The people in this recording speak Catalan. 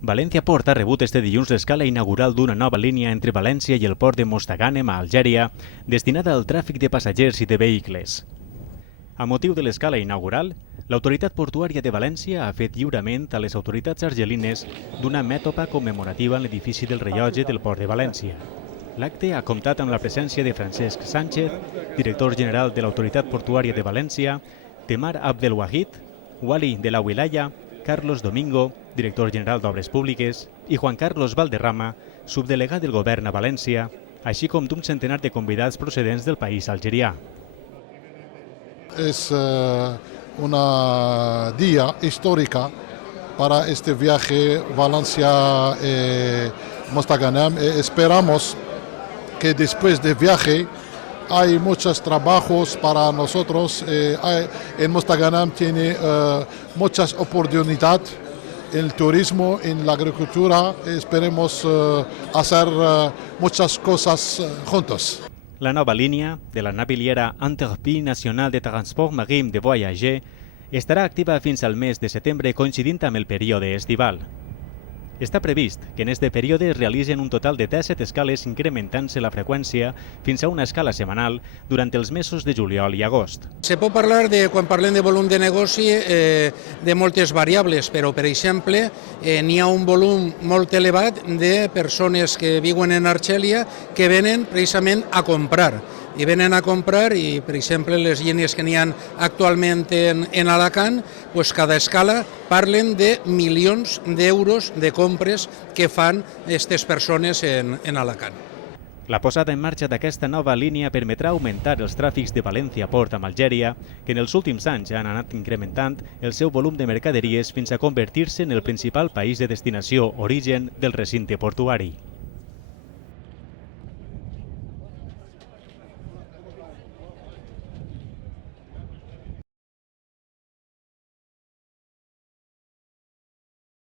València Port ha rebut este dilluns l'escala inaugural d'una nova línia entre València i el port de Mostaganem, a Algèria, destinada al tràfic de passatgers i de vehicles. A motiu de l'escala inaugural, l'Autoritat Portuària de València ha fet lliurament a les autoritats argelines d'una mètopa commemorativa en l'edifici del rellotge del Port de València. L'acte ha comptat amb la presència de Francesc Sánchez, director general de l'Autoritat Portuària de València, Temar Abdelwahid, Wali de la Wilaya, Carlos Domingo, director general d'Obres Públiques, i Juan Carlos Valderrama, subdelegat del govern a València, així com d'un centenar de convidats procedents del país algerià. Es una día histórica para este viaje Valencia-Mostaganem. Esperamos que después del viaje hay muchos trabajos para nosotros. En Mostaganem tiene muchas oportunidades en el turismo, en la agricultura. Esperemos hacer muchas cosas juntos. La nova línia de la naviliera Entreprise Nacional de Transport Marítim de Voyager estarà activa fins al mes de setembre, coincidint amb el període estival. Està previst que en este període es realitzen un total de 17 escales, incrementant-se la freqüència fins a una escala setmanal durant els mesos de juliol i agost. Se pot parlar, quan parlem de volum de negoci, de moltes variables, però, per exemple, n'hi ha un volum molt elevat de persones que viuen en Argèlia que venen precisament a comprar. I venen a comprar i, per exemple, les línies que n'hi ha actualment en Alacant, doncs cada escala parlen de milions d'euros de compres que fan aquestes persones en Alacant. La posada en marxa d'aquesta nova línia permetrà augmentar els tràfics de València Port amb Algèria, que en els últims anys han anat incrementant el seu volum de mercaderies fins a convertir-se en el principal país de destinació origen del recinte portuari.